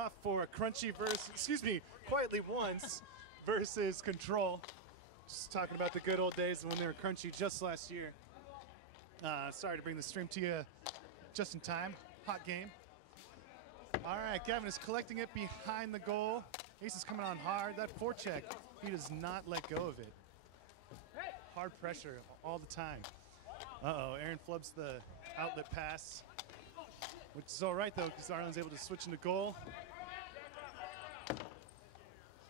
off for Crunchy Quietly Once versus Control. Just talking about the good old days when they were Crunchy just last year. Sorry to bring the stream to you just in time. Hot game. All right, Gavin is collecting it behind the goal. Ace is coming on hard. That forecheck, he does not let go of it. Hard pressure all the time. Uh-oh, Aaron flubs the outlet pass, which is all right, though, because Arlen's able to switch into goal.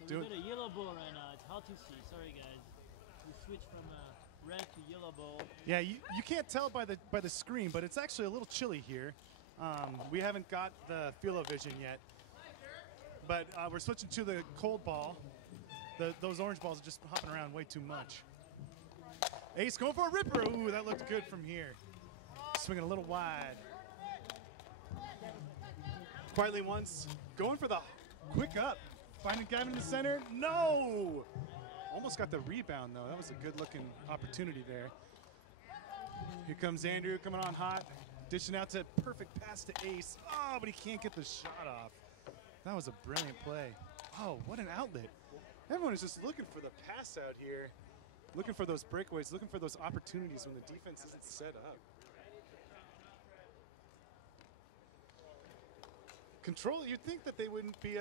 So we got a yellow ball right now. It's hard to see. Sorry, guys. We switched from red to yellow ball. Yeah, you can't tell by the screen, but it's actually a little chilly here. We haven't got the Feel-O-Vision yet, but we're switching to the cold ball. Those orange balls are just hopping around way too much. Ace going for a ripper. Ooh, that looked good from here. Swinging a little wide. Quietly Once going for the quick up. Finding Gavin in the center. No! Almost got the rebound, though. That was a good-looking opportunity there. Here comes Andrew coming on hot. Dishing out to perfect pass to Ace. Oh, but he can't get the shot off. That was a brilliant play. Oh, what an outlet. Everyone is just looking for the pass out here. Looking for those breakaways, looking for those opportunities when the defense isn't set up. Control, you'd think that they wouldn't be,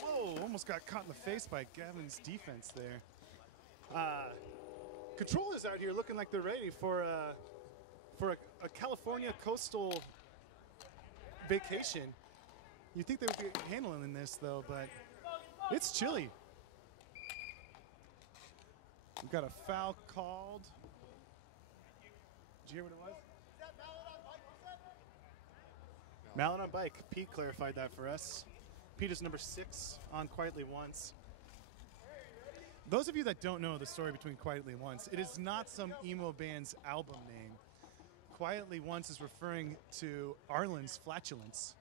whoa, almost got caught in the face by Gavin's defense there. Control is out here looking like they're ready for a California coastal vacation. You'd think they would be handling this, though, but it's chilly. We've got a foul called. Did you hear what it was? Malin on bike. Pete clarified that for us. Pete is number 6 on Quietly Once. Those of you that don't know the story between Quietly Once, it is not some emo band's album name. Quietly Once is referring to Arlen's flatulence.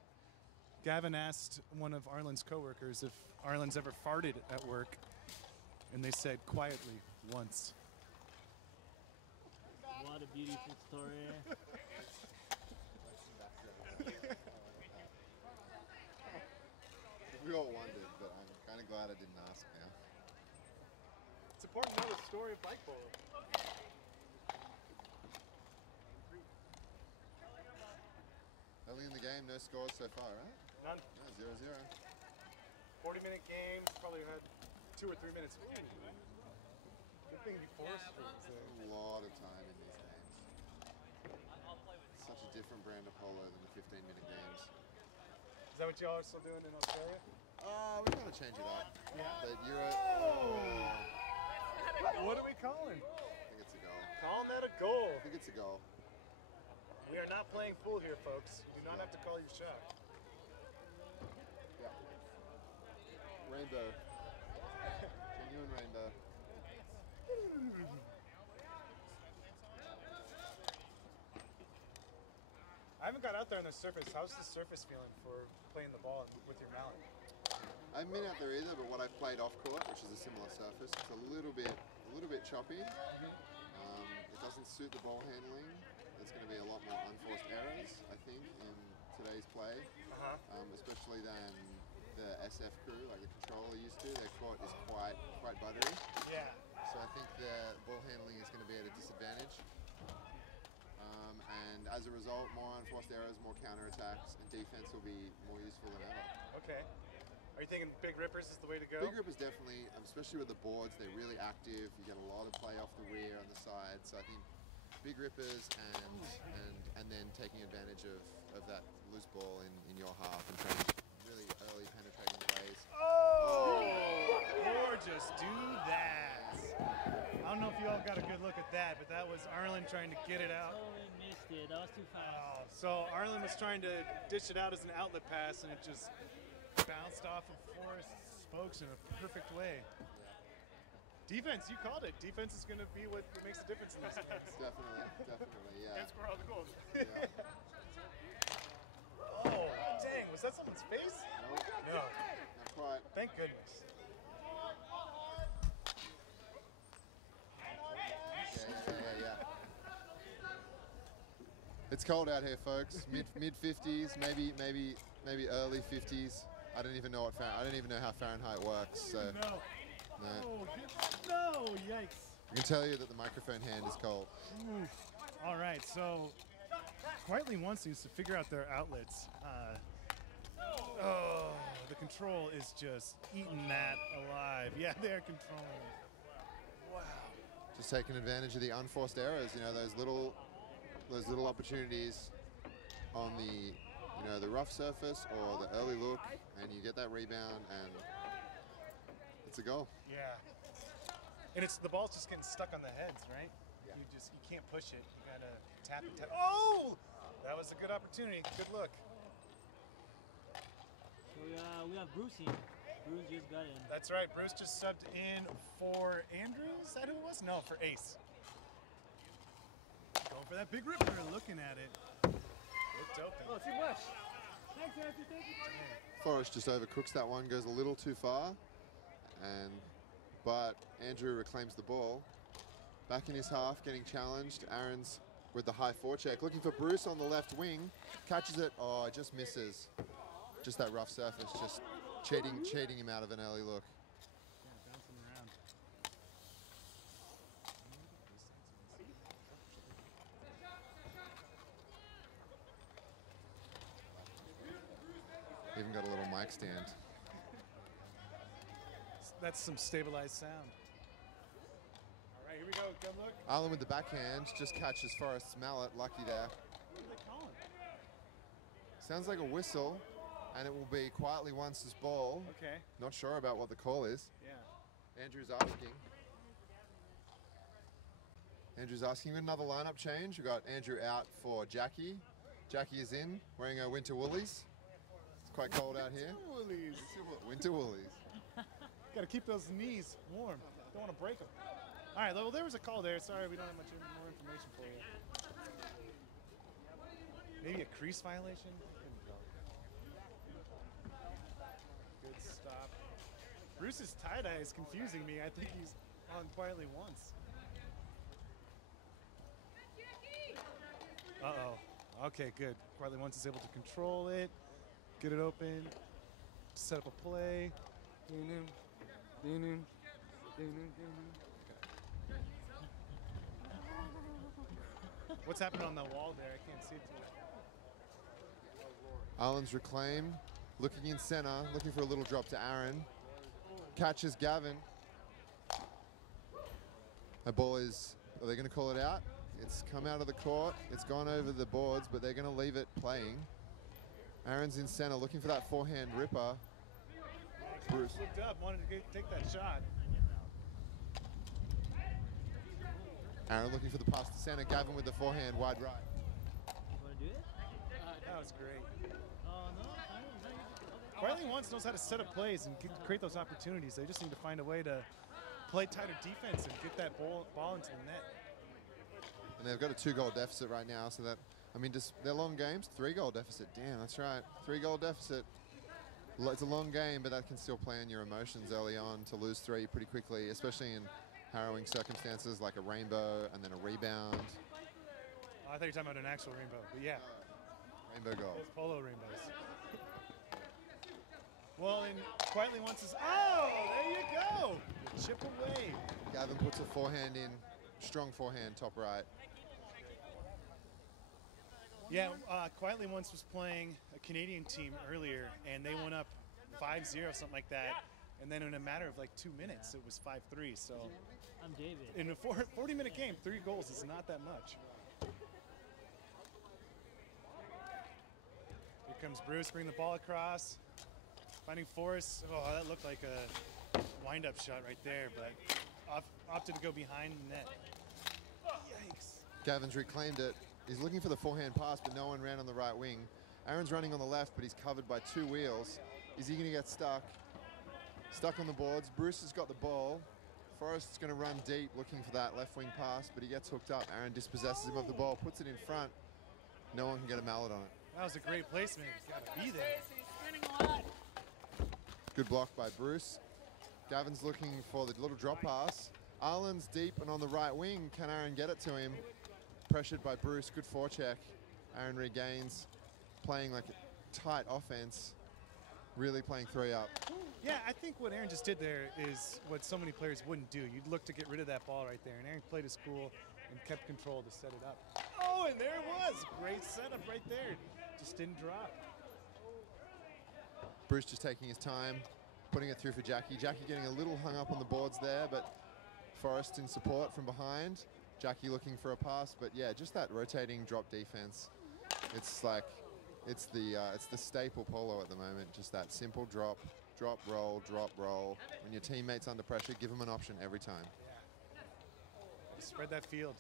Gavin asked one of Arlen's coworkers if Arlen's ever farted at work, and they said quietly once. What a beautiful story. We all wondered, but I'm kind of glad I didn't ask now. It's important to know the story of bike polo. Early in the game, no scores so far, right? None. No, 0-0. 40-minute game, probably had 2 or 3 minutes. Ooh. Good thing before streams there. A lot of time in these games. Such a different brand of polo than the 15-minute games. Is that what y'all are still doing in Australia? We're going to change it up. Yeah. But you're What are we calling? I think it's a goal. Calling that a goal. I think it's a goal. We are not playing full here, folks. You do not have to call your shot. Yeah. Rainbow. Genuine rainbow. I haven't got out there on the surface. How's the surface feeling for playing the ball with your mallet? I haven't been out there either, but what I've played off court, which is a similar surface, it's a little bit choppy. It doesn't suit the ball handling. There's going to be a lot more unforced errors, I think, in today's play, especially than the SF crew, like the Controller used to. Their court is quite buttery. Yeah. So I think the ball handling is going to be at a disadvantage. And as a result, more unforced errors, more counterattacks, and defense will be more useful than ever. Okay. Are you thinking big rippers is the way to go? Big rippers definitely, especially with the boards, they're really active. You get a lot of play off the rear and the side. So I think big rippers and then taking advantage of that loose ball in your half and trying really early penetrating plays. Or just do that. I don't know if you all got a good look at that, but that was Arlen trying to get it out. Totally missed it. That was too fast. So Arlen was trying to dish it out as an outlet pass, and it just bounced off of Forrest's spokes in a perfect way. Defense, you called it. Defense is going to be what makes the difference in this game. Definitely, yeah. And score all the goals. Yeah. Oh, dang. Was that someone's face? No. Not quite. Thank goodness. Yeah. It's cold out here, folks. Mid 50s, maybe early 50s. I don't even know how Fahrenheit works. So No. no. No, yikes. I can tell you that the microphone hand is cold. Oof. All right, so Quietly Once needs to figure out their outlets. The control is just eating that alive. Yeah, they're controlling. Wow. Just taking advantage of the unforced errors. You know, those little opportunities on the rough surface or the early look, and you get that rebound, and it's a goal. Yeah. And the ball's just getting stuck on the heads, right? Yeah. You can't push it. You gotta tap and tap. Oh! That was a good opportunity. Good look. So we have Bruce in. Bruce just got in. That's right. Bruce just subbed in for Andrew. Is that who it was? No, for Ace. Going for that big ripper. Looking at it. Looked open. Oh, too much. Thanks, Andrew. Thank you. Forrest just overcooks that one, goes a little too far, but Andrew reclaims the ball. Back in his half, getting challenged. Aaron's with the high forecheck, looking for Bruce on the left wing, catches it. Oh, it just misses. Just that rough surface, just cheating him out of an early look. Yeah, bouncing around. Even got a little mic stand. That's some stabilized sound. All right, here we go. Come look. Arlen with the backhand, just catches Forrest's mallet, lucky there. What are they calling? Sounds like a whistle, and it will be Quietly Once's ball. Okay. Not sure about what the call is. Yeah. Andrew's asking. We've got another lineup change. We've got Andrew out for Jackie. Jackie is in, wearing her winter woolies. It's quite cold out here. Woolies. Winter woolies. Got to keep those knees warm. Don't want to break them. All right, well, there was a call there. Sorry, we don't have much more information for you. Maybe a crease violation? Good stop. Bruce's tie-dye is confusing me. I think he's on Quietly Once. Uh-oh. Okay, good. Quietly Once is able to control it, get it open, set up a play. What's happening on the wall there? I can't see it too well. Arlen's reclaim, looking in center, looking for a little drop to Aaron. Catches Gavin. That ball is, are they going to call it out? It's come out of the court. It's gone over the boards, but they're going to leave it playing. Aaron's in center, looking for that forehand ripper. Bruce looked up, wanted to take that shot. Aaron looking for the pass to center. Gavin with the forehand, wide right. You want to do it? That was great. Oh, no. Quietly Once knows how to set up plays and create those opportunities. They just need to find a way to play tighter defense and get that ball into the net. And they've got a 2-goal deficit right now, so that, I mean, just they're long games, 3-goal deficit. Damn, that's right. 3-goal deficit. It's a long game, but that can still play on your emotions early on to lose 3 pretty quickly, especially in harrowing circumstances like a rainbow and then a rebound. Oh, I thought you were talking about an actual rainbow, but yeah. Rainbow goal. Those polo rainbows. Well, and Quietly Once is, oh, there you go. Chip away. Gavin puts a forehand in, strong forehand, top right. Yeah, Quietly Once was playing a Canadian team earlier, and they went up 5-0, something like that. And then in a matter of like 2 minutes, it was 5-3. So I'm David. in a 40-minute game, 3 goals is not that much. Here comes Bruce, bringing the ball across, finding Forrest. Oh, that looked like a wind-up shot right there, but opted to go behind the net. Yikes. Gavin's reclaimed it. He's looking for the forehand pass, but no one ran on the right wing. Aaron's running on the left, but he's covered by 2 wheels. Is he going to get stuck? Stuck on the boards. Bruce has got the ball. Forrest's going to run deep looking for that left wing pass, but he gets hooked up. Aaron dispossesses him of the ball, puts it in front. No one can get a mallet on it. That was a great placement. Got to be there. Good block by Bruce. Gavin's looking for the little drop pass. Arlen's deep and on the right wing. Can Aaron get it to him? Pressured by Bruce. Good forecheck. Aaron regains, playing like a tight offense. really playing 3-up. Yeah, I think what Aaron just did there is what so many players wouldn't do. You'd look to get rid of that ball right there, and Aaron played his cool and kept control to set it up. Oh, and there it was. Great setup right there. Just didn't drop. Bruce just taking his time, putting it through for Jackie. Jackie getting a little hung up on the boards there, but Forrest in support from behind. Jackie looking for a pass, but yeah, just that rotating drop defense. It's like, it's the staple Polo at the moment. Just that simple drop, drop, roll, drop, roll. When your teammate's under pressure, give them an option every time. Spread that field.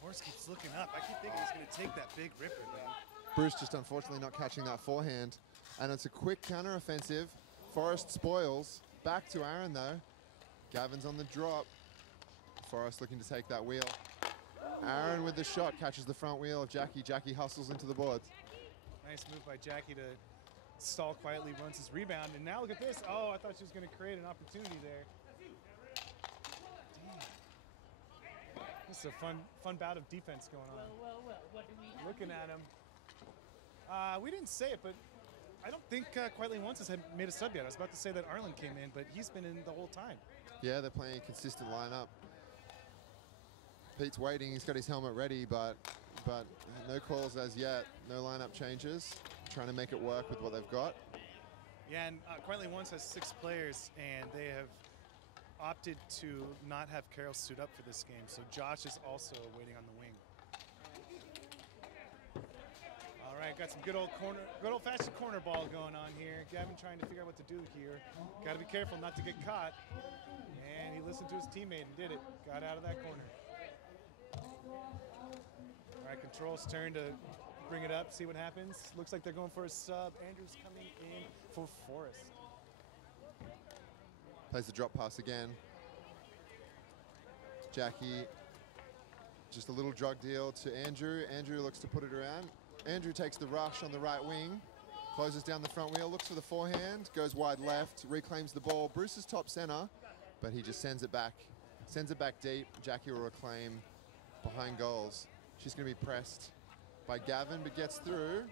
Forrest keeps looking up. I keep thinking he's going to take that big ripper, man. Bruce just unfortunately not catching that forehand. And it's a quick counter-offensive. Forrest spoils. Back to Aaron, though. Gavin's on the drop. Forrest looking to take that wheel. Aaron with the shot catches the front wheel of Jackie. Jackie hustles into the boards. Nice move by Jackie to stall quietly, runs his rebound. And now look at this. Oh, I thought she was going to create an opportunity there. This is a fun bout of defense going on. Well, what do we have Looking here? at him. We didn't say it, but I don't think Quietly Once has made a sub yet. I was about to say that Arlen came in, but he's been in the whole time. Yeah, they're playing a consistent lineup. Pete's waiting. He's got his helmet ready, but no calls as yet. No lineup changes. Trying to make it work with what they've got. Yeah, and Quietly Once has 6 players, and they have opted to not have Carroll suit up for this game. So Josh is also waiting on the wing. All right, got some good old-fashioned corner ball going on here. Gavin trying to figure out what to do here. Got to be careful not to get caught. And he listened to his teammate and did it. Got out of that corner. All right, Control's turn to bring it up, see what happens. Looks like they're going for a sub. Andrew's coming in for Forrest. Plays the drop pass again. Jackie, just a little drug deal to Andrew. Andrew looks to put it around. Andrew takes the rush on the right wing, closes down the front wheel, looks for the forehand, goes wide left, reclaims the ball. Bruce is top center, but he just sends it back deep. Jackie will reclaim behind goals. She's going to be pressed by Gavin, but gets through.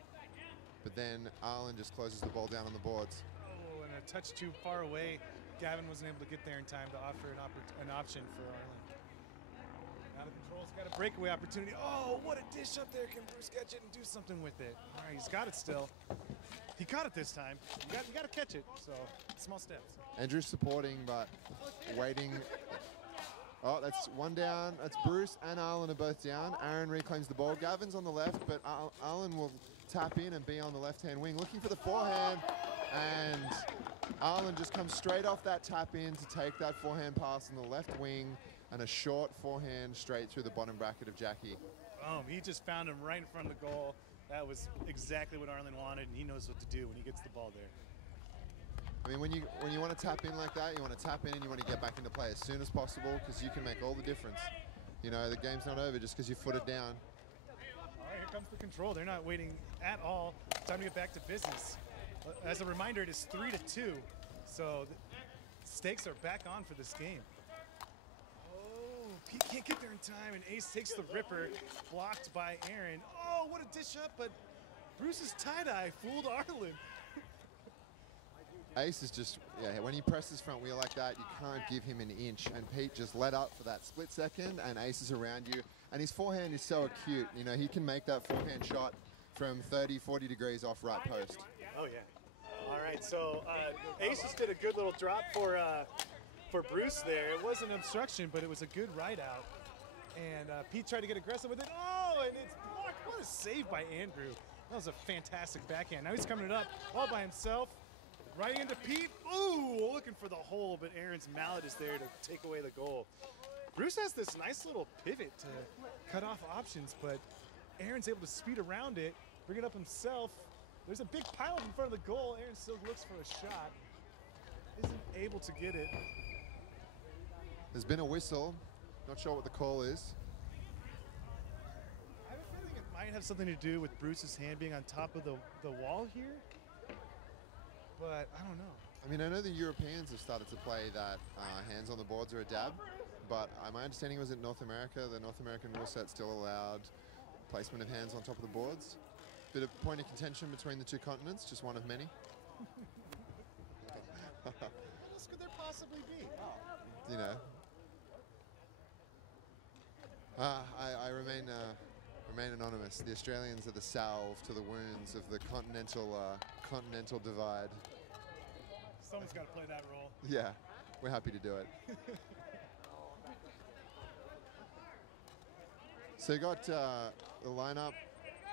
But then Arlen just closes the ball down on the boards. Oh, and a touch too far away. Gavin wasn't able to get there in time to offer an option for Arlen. Now the Control's got a breakaway opportunity. Oh, what a dish up there. Can Bruce catch it and do something with it? All right, he's got it still. He caught it this time. You got to catch it, so small steps. Andrew's supporting, but waiting. Oh, that's one down. That's Bruce and Arlen are both down. Aaron reclaims the ball. Gavin's on the left, but Arlen will tap in and be on the left-hand wing, looking for the forehand. And Arlen just comes straight off that tap in to take that forehand pass on the left wing and a short forehand straight through the bottom bracket of Jackie. He just found him right in front of the goal. That was exactly what Arlen wanted, and he knows what to do when he gets the ball there. I mean, when you want to tap in like that, you want to tap in and you want to get back into play as soon as possible because you can make all the difference. You know, the game's not over just because you foot it down. All right, here comes the Control. They're not waiting at all. Time to get back to business. As a reminder, it is 3-2, so the stakes are back on for this game. Oh, Pete can't get there in time, and Ace takes the ripper, blocked by Aaron. Oh, what a dish up, but Bruce's tie-dye fooled Arlen. Ace is just, yeah, when he presses front wheel like that, you can't give him an inch. And Pete just let up for that split second, and Ace is around you. And his forehand is so acute. You know, he can make that forehand shot from 30, 40 degrees off right post. Oh, yeah. All right, so Ace just did a good little drop for Bruce there. It wasn't obstruction, but it was a good ride out. And Pete tried to get aggressive with it. Oh, and it's blocked. What a save by Andrew. That was a fantastic backhand. Now he's coming it up all by himself. Right into Pete. Ooh, looking for the hole, but Aaron's mallet is there to take away the goal. Bruce has this nice little pivot to cut off options, but Aaron's able to speed around it, bring it up himself. There's a big pile in front of the goal. Aaron still looks for a shot. Isn't able to get it. There's been a whistle. Not sure what the call is. I have a feeling it might have something to do with Bruce's hand being on top of the wall here. But I don't know. I mean, I know the Europeans have started to play that hands on the boards are a dab, but my understanding was in North America, the North American rule set still allowed placement of hands on top of the boards. Bit of point of contention between the two continents, just one of many. What else could there possibly be? You know. I remain anonymous. The Australians are the salve to the wounds of the continental divide. Someone's got to play that role. Yeah, we're happy to do it. So you got the lineup.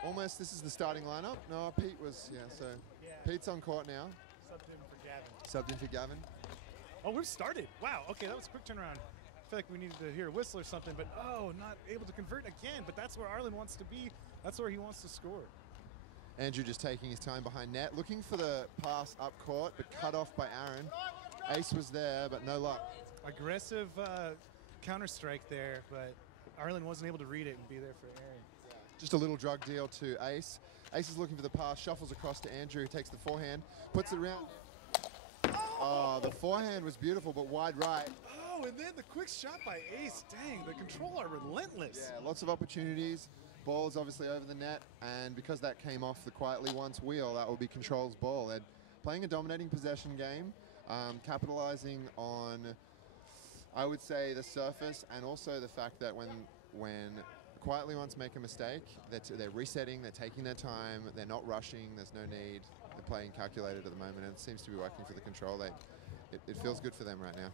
Almost, this is the starting lineup. No, Pete was, so Pete's on court now. Subbed in for Gavin. Subbed in for Gavin. Oh, we've started. Wow, okay, that was a quick turnaround. I feel like we needed to hear a whistle or something, but not able to convert again. But that's where Arlen wants to be. That's where he wants to score. Andrew just taking his time behind net, looking for the pass up court, but cut off by Aaron. Ace was there, but no luck. Aggressive counter strike there, but Arlen wasn't able to read it and be there for Aaron. Just a little drug deal to Ace. Ace is looking for the pass, shuffles across to Andrew, who takes the forehand, puts it around. Oh, the forehand was beautiful, but wide right. Oh, and then the quick shot by Ace. Dang, the control are relentless. Yeah, lots of opportunities. Ball is obviously over the net, and because that came off the quietly once wheel, that will be Control's ball. They're playing a dominating possession game, capitalizing on, I would say, the surface, and also the fact that when quietly once make a mistake, they're resetting, they're taking their time, they're not rushing, there's no need. They're playing calculated at the moment, and it seems to be working for the Control. It feels good for them right now.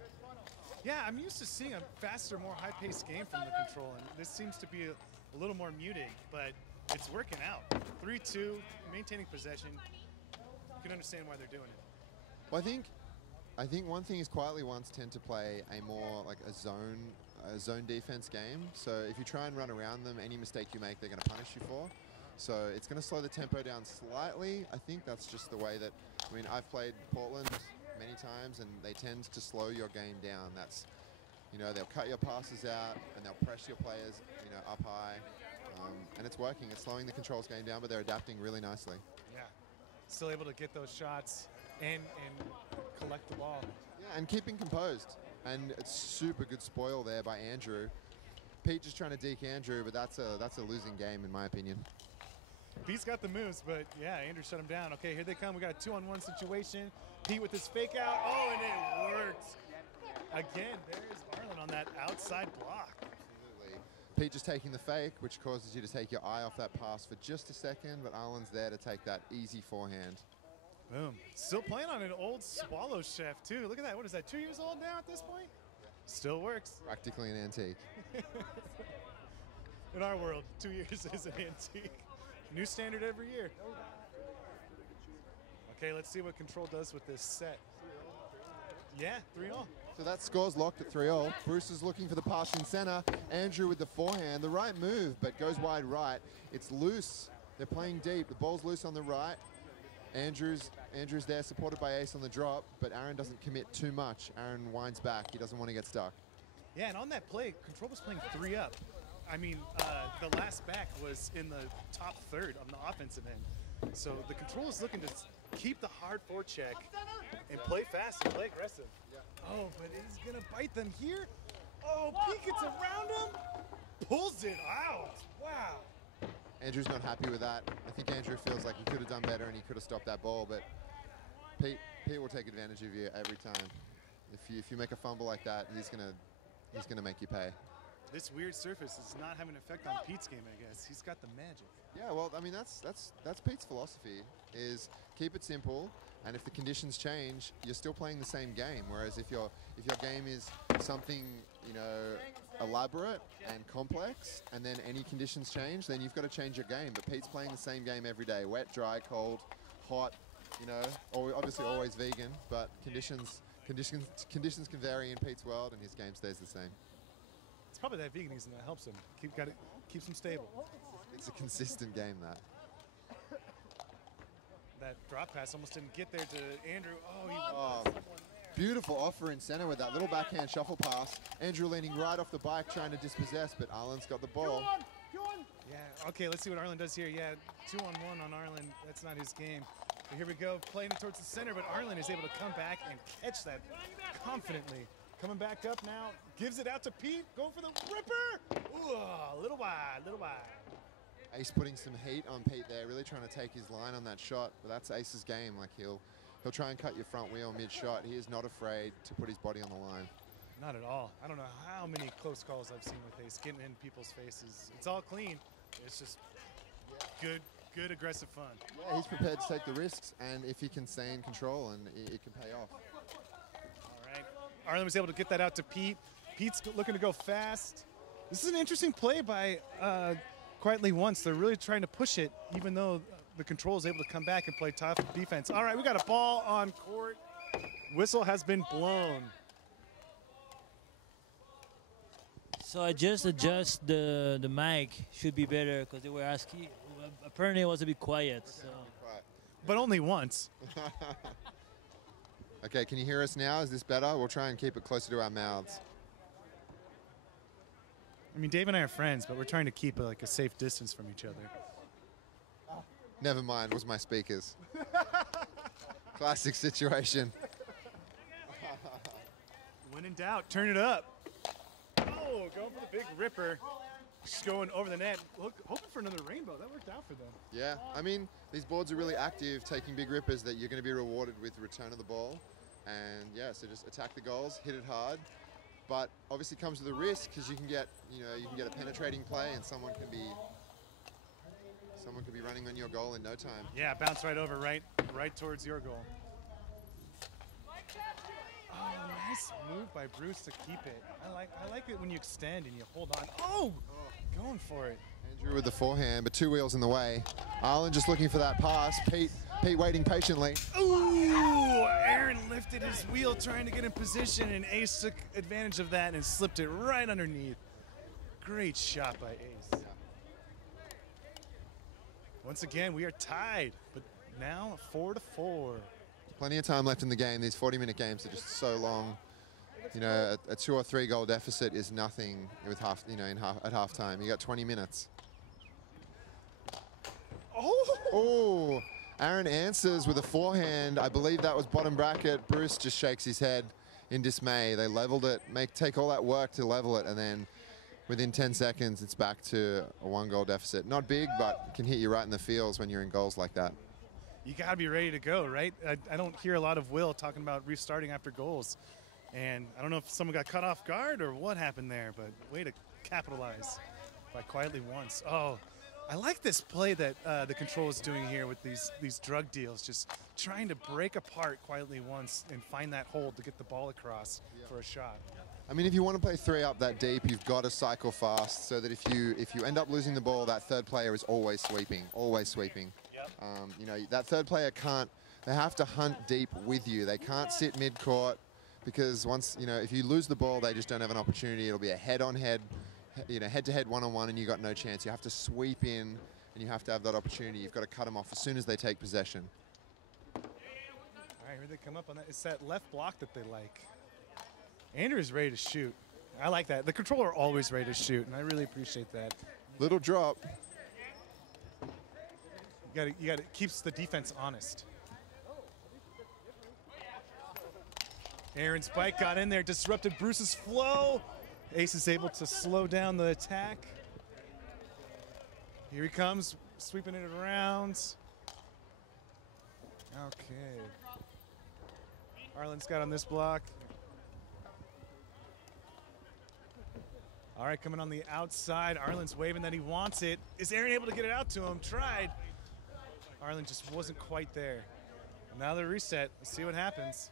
Yeah, I'm used to seeing a faster, more high-paced game from the Control, and this seems to be a little more muted, but it's working out. 3-2, maintaining possession. You can understand why they're doing it. Well, I think one thing is quietly once tend to play a more like a zone defense game. So if you try and run around them, any mistake you make, they're going to punish you for. So it's going to slow the tempo down slightly. I think that's just the way that, I mean, I've played Portland many times, and they tend to slow your game down. That's, they'll cut your passes out, and they'll press your players, up high. And it's working. It's slowing the Control's game down, but they're adapting really nicely. Yeah, still able to get those shots and collect the ball. Yeah, and keeping composed. And it's super good spoil there by Andrew. Pete just trying to deke Andrew, but that's a losing game in my opinion. Pete's got the moves, but yeah, Andrew shut him down. Okay, here they come. We got a 2-on-1 situation. Pete with his fake out. Oh, and it worked. Again, there's Arlen on that outside block. Absolutely. Pete just taking the fake, which causes you to take your eye off that pass for just a second, but Arlen's there to take that easy forehand. Boom. Still playing on an old Swallow Chef, too. Look at that. What is that, 2 years old now at this point? Still works. Practically an antique. In our world, 2 years is an antique. New standard every year. Okay, let's see what Control does with this set. Yeah, 3-0. So that score's locked at 3-0. Bruce is looking for the pass in center. Andrew with the forehand. The right move, but goes wide right. It's loose. They're playing deep. The ball's loose on the right. Andrew's there, supported by Ace on the drop, but Aaron doesn't commit too much. Aaron winds back. He doesn't want to get stuck. Yeah, and on that play, Control was playing 3 up. I mean, the last back was in the top third on the offensive end. So the Control is looking to keep the hard forecheck and play fast and play aggressive. Oh, but it's going to bite them here. Oh, Pete gets around him. Pulls it out. Wow. Andrew's not happy with that. I think Andrew feels like he could have done better and he could have stopped that ball, but Pete will take advantage of you every time. If you make a fumble like that, he's gonna make you pay. This weird surface is not having an effect on Pete's game, I guess. He's got the magic. Yeah, well, I mean that's Pete's philosophy, is keep it simple, and if the conditions change, you're still playing the same game. Whereas if your game is something, elaborate and complex, and then any conditions change, then you've got to change your game. But Pete's playing the same game every day: wet, dry, cold, hot. Obviously always vegan, but conditions can vary in Pete's world, and his game stays the same. It's probably that veganism that helps him. Keeps him stable. It's a consistent game, that. That drop pass almost didn't get there to Andrew. Beautiful offer in center with that little backhand shuffle pass. Andrew leaning right off the bike trying to dispossess, but Arlen's got the ball. Yeah, okay, let's see what Arlen does here. Yeah, 2-on-1 on Arlen. That's not his game. But here we go, playing it towards the center, but Arlen is able to come back and catch that confidently. Coming back up now, gives it out to Pete, going for the ripper. Ooh, a little wide, Ace putting some heat on Pete there, really trying to take his line on that shot. But that's Ace's game. Like he'll try and cut your front wheel mid-shot. He is not afraid to put his body on the line. Not at all. I don't know how many close calls I've seen with Ace getting in people's faces. It's all clean. It's just good aggressive fun. Yeah, he's prepared to take the risks, and if he can stay in control, and it can pay off. All right. Arlen was able to get that out to Pete. Pete's looking to go fast. This is an interesting play by Quietly Once. They're really trying to push it, even though the Control is able to come back and play tough defense. All right, we got a ball on court. Whistle has been blown. So I just adjust the mic. Should be better because they were asking. Apparently it was a bit quiet. So. But only once. Okay, can you hear us now? Is this better? We'll try and keep it closer to our mouths. I mean, Dave and I are friends, but we're trying to keep a safe distance from each other. Never mind, it was my speakers. Classic situation. When in doubt, turn it up. Oh, going for the big ripper. Just going over the net, hoping for another rainbow. That worked out for them. Yeah, I mean, these boards are really active, taking big rippers that you're going to be rewarded with the return of the ball. And yeah, so just attack the goals, hit it hard. But obviously comes with a risk because you can get, you can get a penetrating play and someone could be running on your goal in no time. Yeah, bounce right over, right towards your goal. Oh, nice move by Bruce to keep it. I like it when you extend and you hold on. Oh, going for it. Andrew with the forehand, but two wheels in the way. Arlen just looking for that pass. Pete waiting patiently. Ooh, Aaron lifted his wheel trying to get in position, and Ace took advantage of that and slipped it right underneath. Great shot by Ace. Once again, we are tied, but now 4-4. Plenty of time left in the game. These 40-minute games are just so long. A 2 or 3 goal deficit is nothing with at halftime. You got 20 minutes. Oh! Aaron answers with a forehand. I believe that was bottom bracket. Bruce just shakes his head in dismay. They leveled it, take all that work to level it, and then within 10 seconds, it's back to a 1-goal deficit. Not big, but can hit you right in the feels when you're in goals like that. You got to be ready to go, right? I don't hear a lot of Will talking about restarting after goals. And I don't know if someone got caught off guard or what happened there, but way to capitalize by Quietly Once. Oh, I like this play that the Control is doing here with these drug deals, just trying to break apart Quietly Once and find that hold to get the ball across for a shot. I mean, if you want to play 3 up that deep, you've got to cycle fast so that if you end up losing the ball, that third player is always sweeping, always sweeping. Yep. That third player they have to hunt deep with you. They can't sit mid-court because once, if you lose the ball, they just don't have an opportunity. It'll be a head-on-head, head-to-head one-on-one, and you got no chance. You have to sweep in, and you have to have that opportunity. You've got to cut them off as soon as they take possession. All right, here they come up on that. It's that left block that they like. Andrew's ready to shoot. I like that. The Controller are always ready to shoot, and I really appreciate that. Little drop. You got to keeps the defense honest. Aaron's spike got in there, disrupted Bruce's flow. Ace is able to slow down the attack. Here he comes, sweeping it around. Okay. Arlen's got on this block. All right, coming on the outside. Arlen's waving that he wants it. Is Aaron able to get it out to him? Tried. Arlen just wasn't quite there. Now they're reset. Let's see what happens.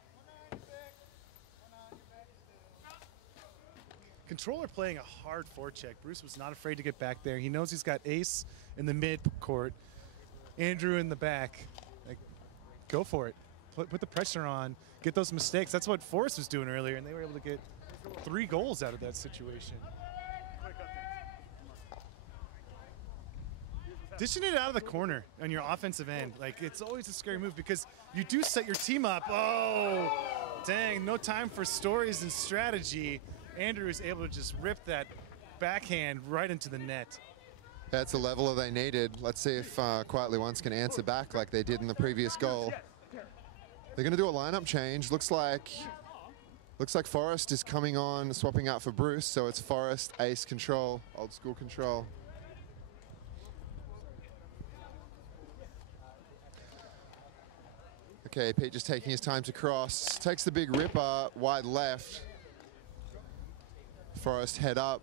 Controller playing a hard forecheck. Bruce was not afraid to get back there. He knows he's got Ace in the mid court, Andrew in the back. Go for it. Put the pressure on. Get those mistakes. That's what Forrest was doing earlier, and they were able to get 3 goals out of that situation. Dishing it out of the corner on your offensive end, it's always a scary move because you do set your team up. Oh, dang, no time for stories and strategy. Andrew is able to just rip that backhand right into the net. That's the level that they needed. Let's see if Quietly Once can answer back like they did in the previous goal. They're going to do a lineup change. Looks like Forrest is coming on, swapping out for Bruce. So it's Forrest, Ace, Control, old school Control. Okay, Pete just taking his time to cross. Takes the big ripper, wide left. Forrest head up.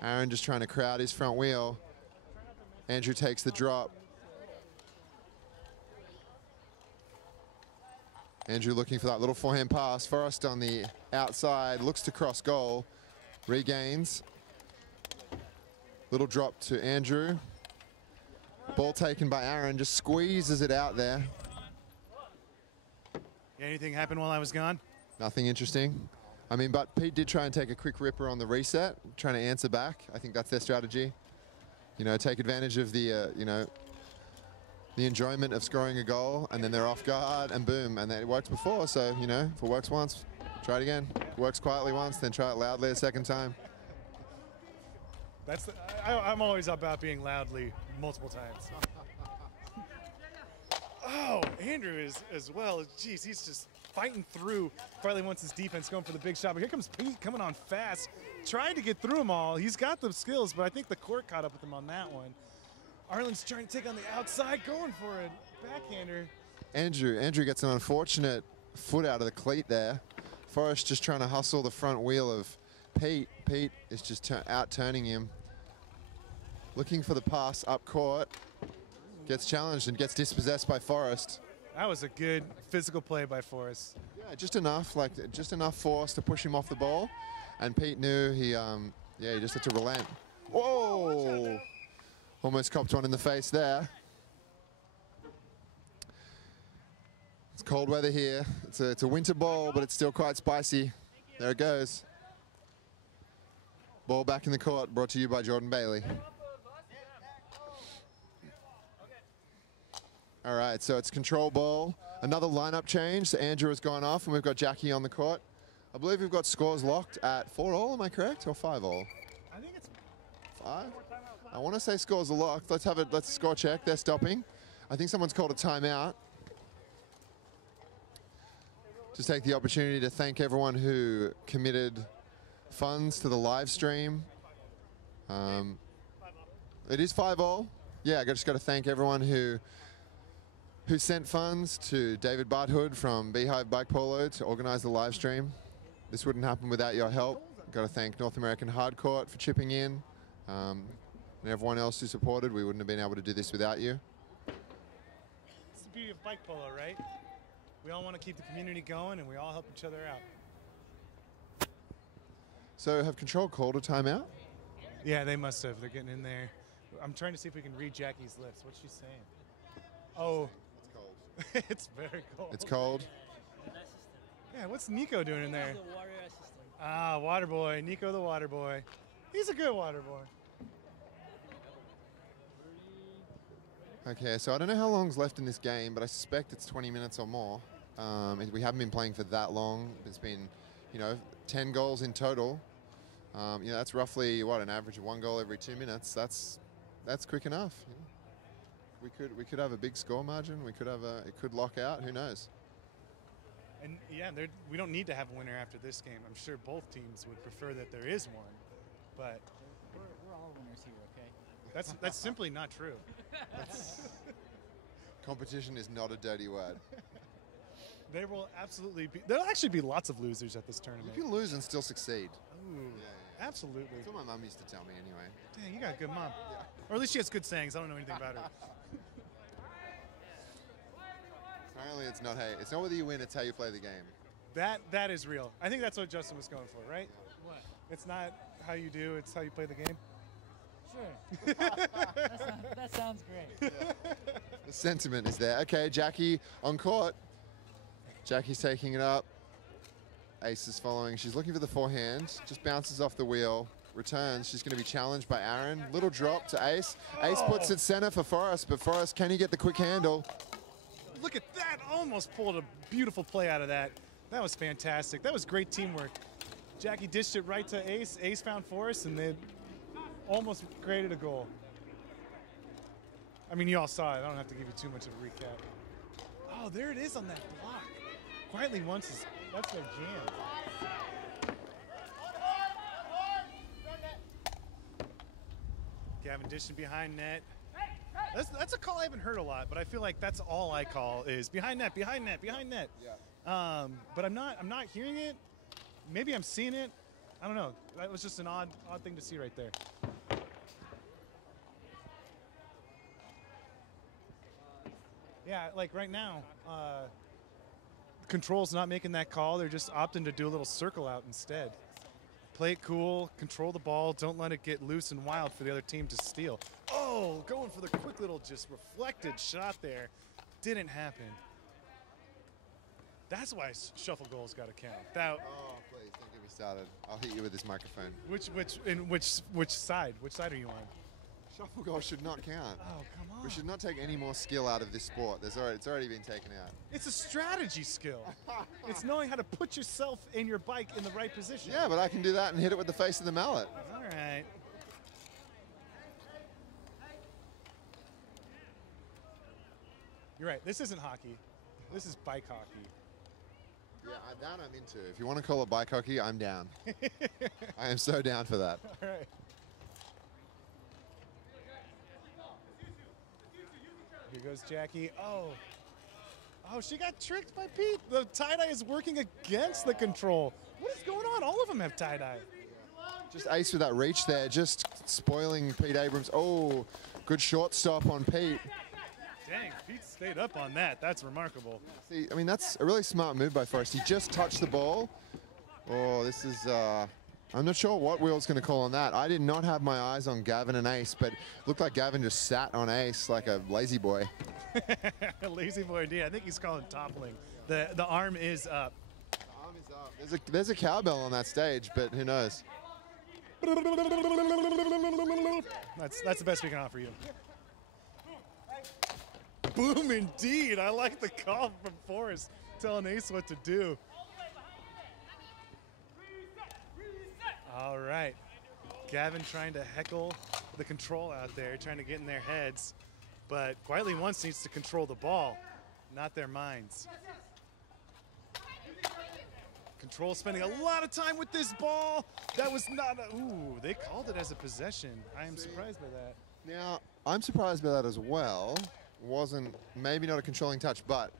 Aaron just trying to crowd his front wheel. Andrew takes the drop. Andrew looking for that little forehand pass. Forrest on the outside, looks to cross goal. Regains. Little drop to Andrew. Ball taken by Aaron, just squeezes it out there. Anything happened while I was gone? Nothing interesting. I mean, but Pete did try and take a quick ripper on the reset, trying to answer back. I think that's their strategy. You know, take advantage of the, you know, the enjoyment of scoring a goal, and then they're off guard, and boom, and it worked before. So, you know, if it works once, try it again. If it works quietly once, then try it loudly a second time. That's I'm always about being loudly multiple times. Oh, Andrew is as well. Jeez, he's just fighting through. Quietly wants his defense going for the big shot, but here comes Pete coming on fast, trying to get through them all. He's got the skills, but I think the court caught up with him on that one. Arlen's trying to take on the outside, going for a backhander. Andrew gets an unfortunate foot out of the cleat there. Forrest just trying to hustle the front wheel of Pete. Pete is just out-turning him. Looking for the pass up court. Gets challenged and gets dispossessed by Forrest. That was a good physical play by Forrest. Yeah, just enough, like just enough force to push him off the ball. And Pete knew he just had to relent. Whoa! Almost copped one in the face there. It's cold weather here. It's a winter ball, but it's still quite spicy. There it goes. Ball back in the court, brought to you by Jordan Bailey. All right, so it's control ball. Another lineup change. So Andrew has gone off, and we've got Jackie on the court. I believe we've got scores locked at 4-all, am I correct? Or 5-all? I think it's 5? I want to say scores are locked. Let's score check. They're stopping. I think someone's called a timeout. Just take the opportunity to thank everyone who committed funds to the live stream. It is 5-all. Yeah, I just got to thank everyone who sent funds to David Barthood from Beehive Bike Polo to organize the live stream. This wouldn't happen without your help. Got to thank North American Hardcourt for chipping in, and everyone else who supported. We wouldn't have been able to do this without you. It's the beauty of bike polo, right? We all want to keep the community going, and we all help each other out. So have Control called a timeout? Yeah, they must have. They're getting in there. I'm trying to see if we can read Jackie's lips. What's she saying? Oh. It's cold. It's very cold. It's cold. Yeah, what's Nico doing in there? The water assistant. Ah, water boy. Nico the water boy. He's a good water boy. Okay, so I don't know how long's left in this game, but I suspect it's 20 minutes or more. We haven't been playing for that long. It's been, 10 goals in total. That's roughly, an average of 1 goal every 2 minutes. That's quick enough. We could have a big score margin. It could lock out. Who knows? And yeah, we don't need to have a winner after this game. I'm sure both teams would prefer that there is one, but We're all winners here, okay? that's simply not true. Competition is not a dirty word. There will absolutely be. There'll actually be lots of losers at this tournament. You can lose and still succeed. Ooh, Yeah. absolutely. That's what my mum used to tell me anyway. Dang, you got a good mom. Or at least she has good sayings. I don't know anything about her. Apparently it's not whether you win, it's how you play the game. That is real. I think that's what Justin was going for, right? What? It's not how you do, it's how you play the game. Sure. that sounds great. The sentiment is there. Okay, Jackie on court. Jackie's taking it up. Ace is following. She's looking for the forehand. Just bounces off the wheel. Returns. She's going to be challenged by Aaron. Little drop to Ace. Ace puts it center for Forrest, but Forrest, can he get the quick handle? Look at that. Almost pulled a beautiful play out of that. That was fantastic. That was great teamwork. Jackie dished it right to Ace. Ace found Forrest, and they almost created a goal. I mean, you all saw it. I don't have to give you too much of a recap. Oh, there it is on that block. Quietly once that's their jam. Gavin dishing behind net. That's a call I haven't heard a lot, but I feel like that's all I call is behind net, behind net, behind net. Yeah. But I'm not hearing it. Maybe I'm seeing it. I don't know. That was just an odd thing to see right there. Yeah, like right now, Control's not making that call. They're just opting to do a little circle out instead. Play it cool, control the ball, don't let it get loose and wild for the other team to steal. Oh, going for the quick little just reflected shot there. Didn't happen. That's why shuffle goals got to count. That, Oh, please don't get me started. I'll hit you with this microphone. which side? Which side are you on? Shuffle goal should not count. Oh, come on. We should not take any more skill out of this sport. It's already been taken out. It's a strategy skill. It's knowing how to put yourself and your bike in the right position. Yeah, but I can do that and hit it with the face of the mallet. All right. You're right. This isn't hockey. This is bike hockey. Yeah, that I'm into. If you want to call it bike hockey, I'm down. I am so down for that. All right. Here goes Jackie. Oh, she got tricked by Pete. The tie-dye is working against the control. What is going on? All of them have tie-dye. Just ace with that reach there, just spoiling Pete Abrams. Oh, good shortstop on Pete. Dang, Pete stayed up on that. That's remarkable. See, I mean, that's a really smart move by Forrest. He just touched the ball. Oh, this is, I'm not sure what Will's going to call on that. I did not have my eyes on Gavin and Ace, but it looked like Gavin just sat on Ace like a lazy boy. Lazy boy indeed. I think he's calling toppling. The arm is up. The arm is up. There's a cowbell on that stage, but who knows? That's the best we can offer you. Boom indeed. I like the call from Forrest telling Ace what to do. All right. Gavin trying to heckle the control out there, trying to get in their heads. But Quietly Once needs to control the ball, not their minds. Control spending a lot of time with this ball. That was not a, ooh, they called it as a possession. I am surprised by that. Now, I'm surprised by that as well. Wasn't, maybe not a controlling touch, but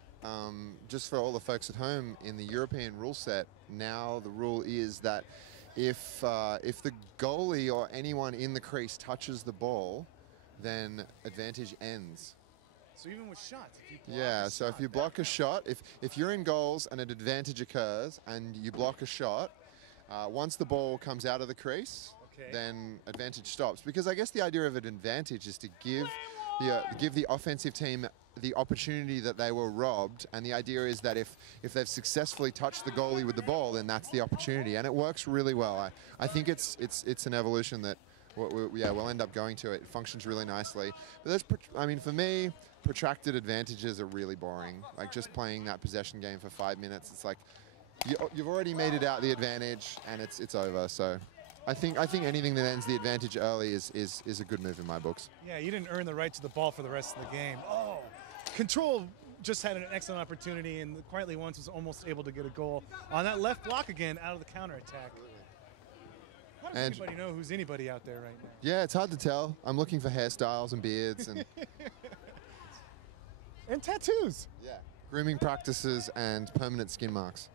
just for all the folks at home in the European rule set, now the rule is that if the goalie or anyone in the crease touches the ball, then advantage ends. So even with shots, if you block Yeah, a so shot, if you block a shot, if you're in goals and an advantage occurs and you block a shot, once the ball comes out of the crease, okay, then advantage stops. Because I guess the idea of an advantage is to give the offensive team the opportunity that they were robbed, and the idea is that if they've successfully touched the goalie with the ball, then that's the opportunity, and it works really well. I think it's an evolution that we'll end up going to. It functions really nicely. But there's, I mean, for me, protracted advantages are really boring. Like just playing that possession game for 5 minutes, it's like you've already made it out the advantage, and it's over. So I think anything that ends the advantage early is a good move in my books. yeah, you didn't earn the right to the ball for the rest of the game. Oh, Control just had an excellent opportunity, and Quietly Once was almost able to get a goal on that left block again out of the counterattack. How does anybody know who's anybody out there right now? Yeah, it's hard to tell. I'm looking for hairstyles and beards and and tattoos. yeah, grooming practices and permanent skin marks.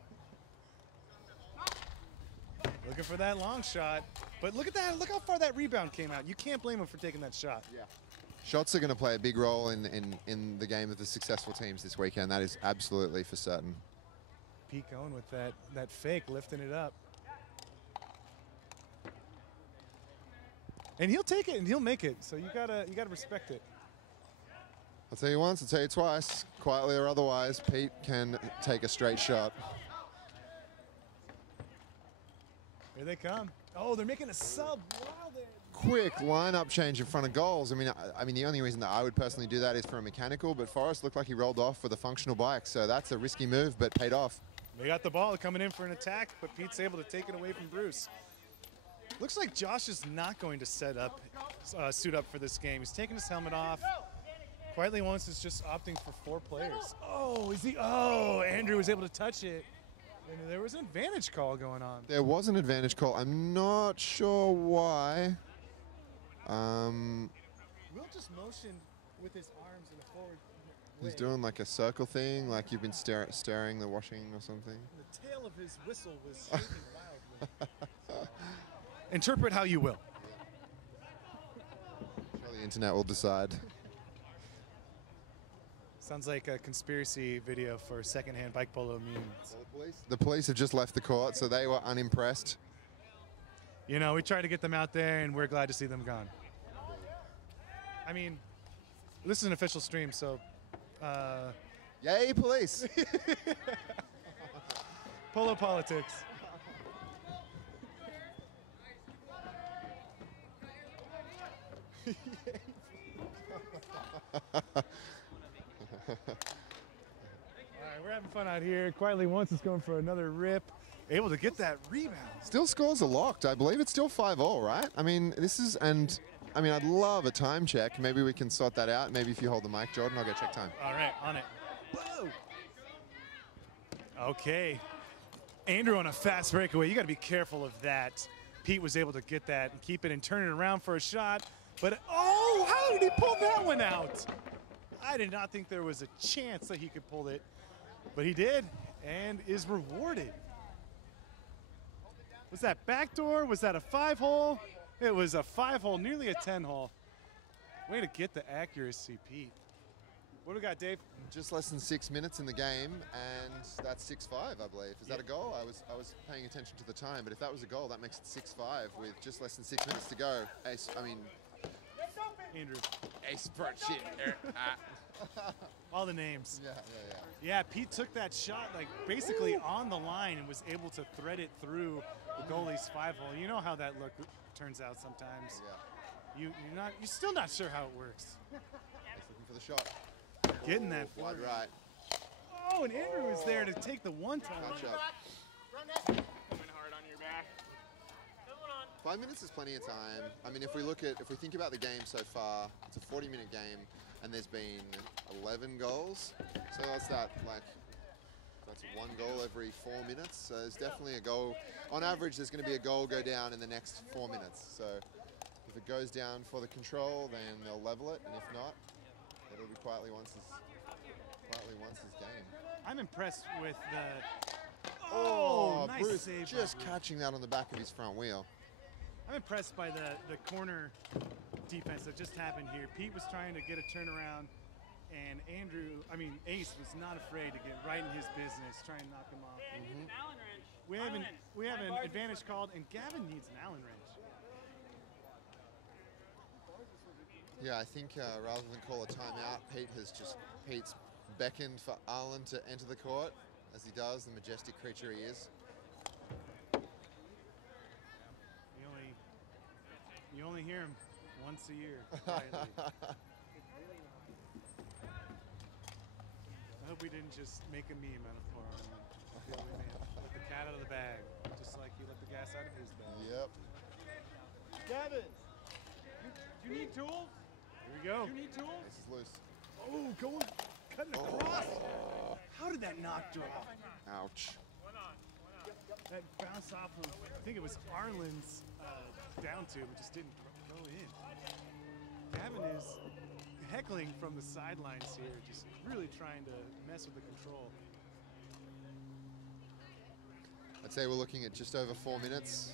Looking for that long shot. But look at that. Look how far that rebound came out. You can't blame him for taking that shot. Yeah. Shots are going to play a big role in the game of the successful teams this weekend. That is absolutely for certain. Pete going with that fake, lifting it up. And he'll take it and he'll make it. So you gotta respect it. I'll tell you once, I'll tell you twice. Quietly or otherwise, Pete can take a straight shot. Here they come. Oh, they're making a sub. Wow, Quick lineup change in front of goals. I mean, the only reason that I would personally do that is for a mechanical, but Forrest looked like he rolled off with a functional bike, so that's a risky move, but paid off. they got the ball coming in for an attack, but Pete's able to take it away from Bruce. Looks like Josh is not going to suit up for this game. He's taking his helmet off. Quietly Once is just opting for 4 players. Oh, Andrew was able to touch it. And there was an advantage call going on. There was an advantage call. I'm not sure why. Will just motioned with his arms in a forward He's way. doing like a circle thing, like you've been stirring the washing or something. The tail of his whistle was shaking wildly. Interpret how you will. Sure, the internet will decide. Sounds like a conspiracy video for secondhand bike polo memes. Well, the police have just left the court, so they were unimpressed. You know, we tried to get them out there, and we're glad to see them gone. I mean, this is an official stream, so... Yay, police! Polo politics. All right, we're having fun out here. Quietly Once is going for another rip. Able to get that rebound. Still scores are locked. I believe it's still 5-all, right? I mean, this is, and I mean, I'd love a time check. Maybe we can sort that out. Maybe if you hold the mic, Jordan, I'll go check time. All right, on it. Whoa. Okay. Andrew on a fast breakaway. You got to be careful of that. Pete was able to get that and keep it and turn it around for a shot. But, oh, how did he pull that one out? I did not think there was a chance that he could pull it. But he did and is rewarded. Was that backdoor? Was that a 5-hole? It was a 5-hole, nearly a 10-hole. Way to get the accuracy, Pete. What do we got, Dave? Just less than 6 minutes in the game, and that's 6-5, I believe. Is that a goal? I was paying attention to the time, but if that was a goal, that makes it 6-5 with just less than 6 minutes to go. Ace, I mean, Andrew. Ace shit. All the names. Yeah. Yeah, Pete took that shot like basically on the line and was able to thread it through the goalie's 5-hole. You know how that look turns out sometimes. Yeah. You're still not sure how it works. Just looking for the shot. Getting that Wide forward. right. Oh, and Andrew was there to take the one-time. Touch up. Coming hard on your back. 5 minutes is plenty of time. I mean, if we think about the game so far, it's a 40-minute game, and there's been 11 goals. So that's one goal every 4 minutes. So there's definitely a goal. On average, there's going to be a goal go down in the next 4 minutes. So if it goes down for the control, then they'll level it, and if not, it'll be quietly Once's game. I'm impressed with the. Oh, nice Bruce save. just by Bruce. catching that on the back of his front wheel. I'm impressed by the corner defense that just happened here. Pete was trying to get a turnaround, and Ace was not afraid to get right in his business, try and knock him off. We have an advantage called, and Gavin needs an Allen wrench. Yeah, I think rather than call a timeout, Pete's beckoned for Arlen to enter the court, as he does, the majestic creature he is. You only hear him once a year. Quietly. I hope we didn't just make a meme out of poor Arlen. Let the cat out of the bag, just like he let the gas out of his bag. Yep. Gavin, do you need tools? Here we go. Do you need tools? This is loose. Oh, cutting across. How did that not drop? Ouch. That bounced off of, I think it was Arlen's down to, but just didn't go in. Gavin is heckling from the sidelines here, just really trying to mess with the control. I'd say we're looking at just over 4 minutes.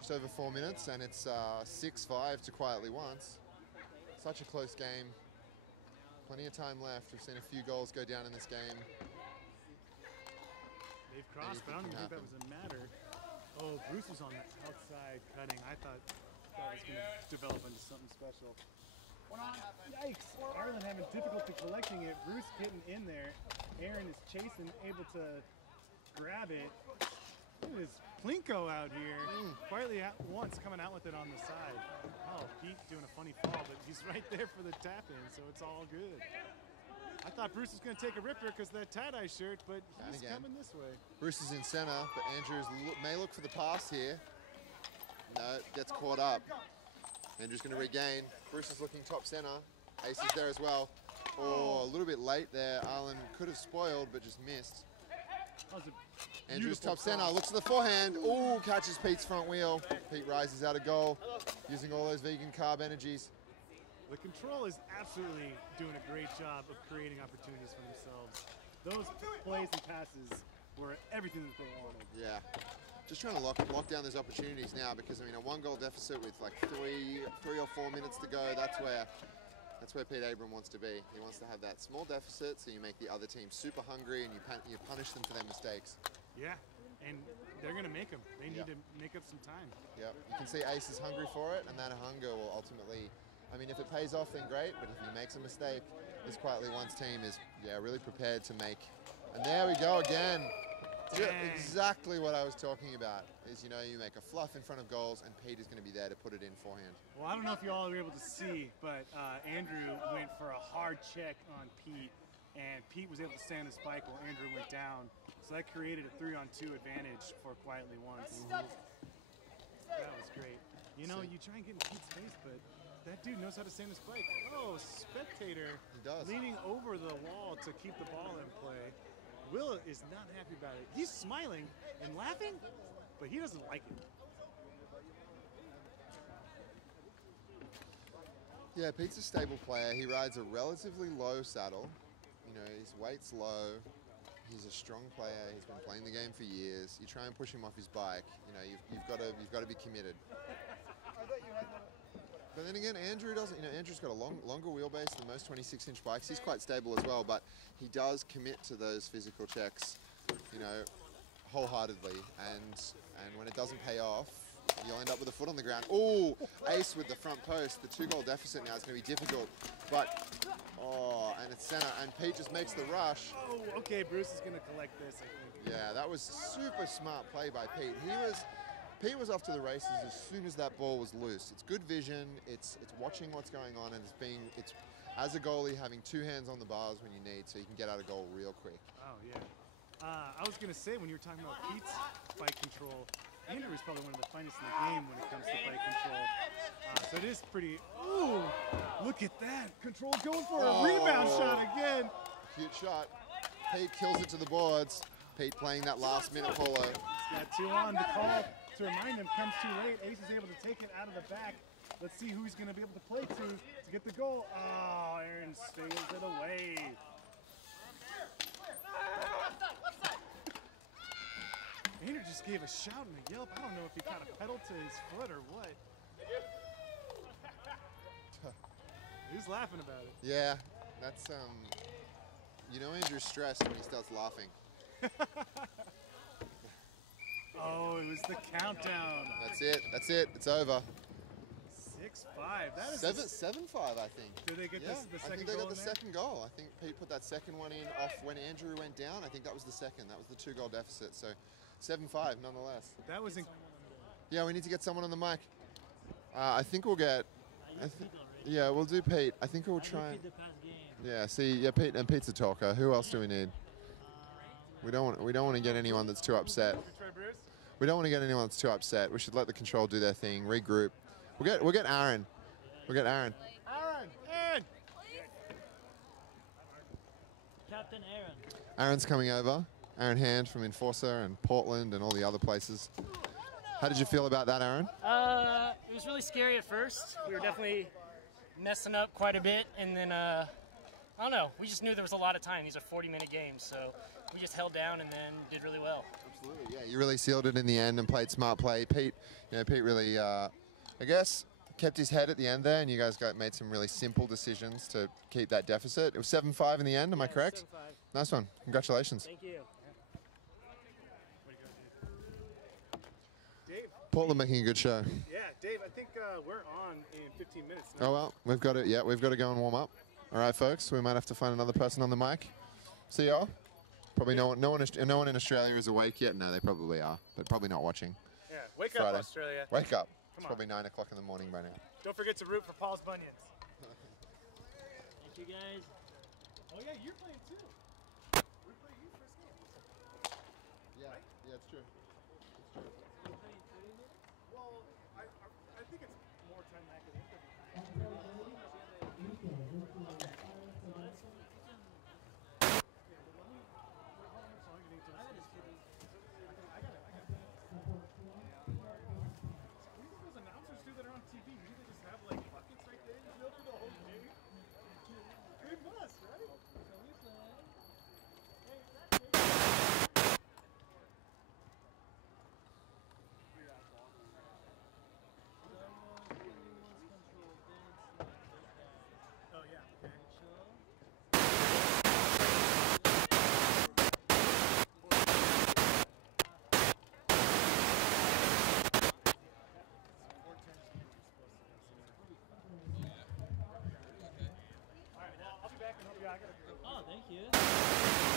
Just over 4 minutes, and it's 6-5 to Quietly Once. Such a close game. Plenty of time left. We've seen a few goals go down in this game. They've crossed, but I don't even think that was a matter. Oh, Bruce was on the outside cutting. I thought that was going to develop into something special. Yikes! Arlen having difficulty collecting it. Bruce getting in there. Aaron is chasing, able to grab it. Look at this Plinko out here. Quietly Once coming out with it on the side. Oh, Pete doing a funny fall, but he's right there for the tap in, so it's all good. I thought Bruce was going to take a ripper because of that tie-dye shirt, but he's coming this way. Bruce is in center, but Andrews may look for the pass here. No, gets caught up. Andrews going to regain. Bruce is looking top center. Ace is there as well. Oh, a little bit late there. Arlen could have spoiled, but just missed. Andrews top center, looks at the forehand. Oh, catches Pete's front wheel. Pete rises out of goal, using all those vegan carb energies. The control is absolutely doing a great job of creating opportunities for themselves. Those plays and passes were everything that they wanted. Yeah. Just trying to lock down those opportunities now because, I mean, a 1-goal deficit with like 3 or 4 minutes to go, that's where Pete Abram wants to be. He wants to have that small deficit so you make the other team super hungry and you punish them for their mistakes. Yeah, and they're going to make them. They need to make up some time. Yeah, you can see Ace is hungry for it, and that hunger will ultimately, I mean, if it pays off, then great, but if he makes a mistake, this Quietly One's team is, really prepared to make. And there we go again. Exactly what I was talking about is, you make a fluff in front of goals, and Pete is going to be there to put it in forehand. Well, I don't know if you all were able to see, but Andrew went for a hard check on Pete, and Pete was able to stay on his spike while Andrew went down. So that created a 3-on-2 advantage for Quietly Ones. That was great. You try and get in Pete's face, but that dude knows how to stay on his spike. Oh, spectator leaning over the wall to keep the ball in play. Will is not happy about it. He's smiling and laughing, but he doesn't like it. Yeah, Pete's a stable player. He rides a relatively low saddle. His weight's low. He's a strong player. He's been playing the game for years. You try and push him off his bike. You've got to be committed. But then again, Andrew doesn't. Andrew's got a longer wheelbase than most 26-inch bikes. He's quite stable as well, but he does commit to those physical checks, wholeheartedly. And when it doesn't pay off, you'll end up with a foot on the ground. Oh, Ace with the front post. The 2-goal deficit now is going to be difficult. But and it's center, and Pete just makes the rush. Oh, okay. Bruce is going to collect this, I think. Yeah, that was super smart play by Pete. Pete was off to the races as soon as that ball was loose. It's good vision, it's watching what's going on, and it's as a goalie having 2 hands on the bars when you need so you can get out a goal real quick. Oh, yeah. I was going to say, when you were talking about Pete's bike control, Andrew is probably one of the finest in the game when it comes to bike control. So it is pretty, ooh, look at that. Control's going for a rebound shot again. Cute shot. Pete kills it to the boards. Pete playing that last-minute Polo. He's got 2 on. The call, to remind him, comes too late. Ace is able to take it out of the back. Let's see who he's going to be able to play to get the goal. Oh, Aaron steals it away. Andrew just gave a shout and a yelp. I don't know if he kind of pedaled to his foot or what. He's laughing about it. Yeah, that's, Andrew's stressed when he starts laughing. Oh, it was the countdown. That's it. It's over. 6-5. That is 7-5, I think. Did they get the second goal? I think they got the second goal. I think Pete put that second one in off when Andrew went down. I think that was the second. That was the 2-goal deficit. So 7-5 nonetheless. That was yeah, we need to get someone on the mic. I think we'll get. Yeah, we'll do Pete. I think we'll try. Yeah, see, Pete and Pete's a talker. Who else do we need? We don't want to get anyone that's too upset. We don't want to get anyone that's too upset. We should let the control do their thing, regroup. We'll get Aaron. Aaron. Captain Aaron. Aaron's coming over. Aaron Hand from Enforcer and Portland and all the other places. How did you feel about that, Aaron? It was really scary at first. We were definitely messing up quite a bit, and then I don't know. We just knew there was a lot of time. These are 40-minute games, so we just held down and then did really well. Absolutely, yeah. You really sealed it in the end and played smart play. Pete, Pete really, I guess, kept his head at the end there, and you guys made some really simple decisions to keep that deficit. It was 7-5 in the end. Am I correct? 7-5. Nice one. Congratulations. Thank you. Dave. Portland making a good show. Yeah, Dave, I think we're on in 15 minutes now. Oh, well, we've got to go and warm up. All right, folks, we might have to find another person on the mic. See y'all. Probably no one in Australia is awake yet. No, they probably are, but probably not watching. Yeah, wake Friday. up, Australia. Wake up. It's Come on. probably 9 o'clock in the morning by now. Don't forget to root for Paul's Bunions. Thank you, guys. Oh, yeah, you're playing too. We're playing you first game. Yeah, it's true. Well, I think it's more time than I could think Those announcers too that are on TV, you just have like buckets right there. You go through the whole Thank you.